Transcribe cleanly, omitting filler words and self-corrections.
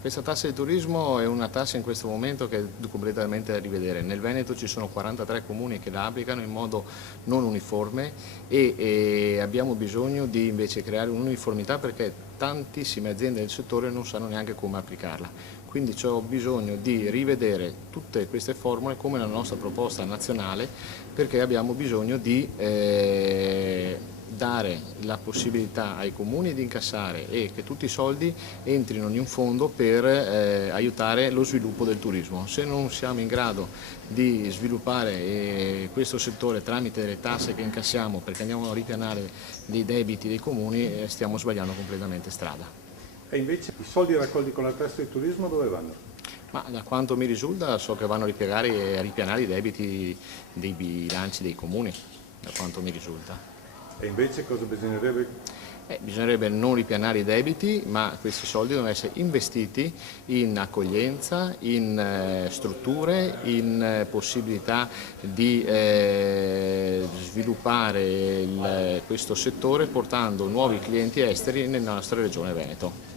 Questa tassa di turismo è una tassa in questo momento che è completamente da rivedere. Nel Veneto ci sono 43 comuni che la applicano in modo non uniforme e abbiamo bisogno di invece creare un'uniformità perché tantissime aziende del settore non sanno neanche come applicarla. Quindi ho bisogno di rivedere tutte queste formule come la nostra proposta nazionale perché abbiamo bisogno di dare la possibilità ai comuni di incassare e che tutti i soldi entrino in un fondo per aiutare lo sviluppo del turismo. Se non siamo in grado di sviluppare questo settore tramite le tasse che incassiamo perché andiamo a ripianare dei debiti dei comuni, stiamo sbagliando completamente strada. E invece i soldi raccolti con la tassa di turismo dove vanno? Ma da quanto mi risulta so che vanno a ripianare i debiti dei bilanci dei comuni, da quanto mi risulta. E invece cosa bisognerebbe? Bisognerebbe non ripianare i debiti, ma questi soldi devono essere investiti in accoglienza, in strutture, in possibilità di sviluppare questo settore portando nuovi clienti esteri nella nostra regione Veneto.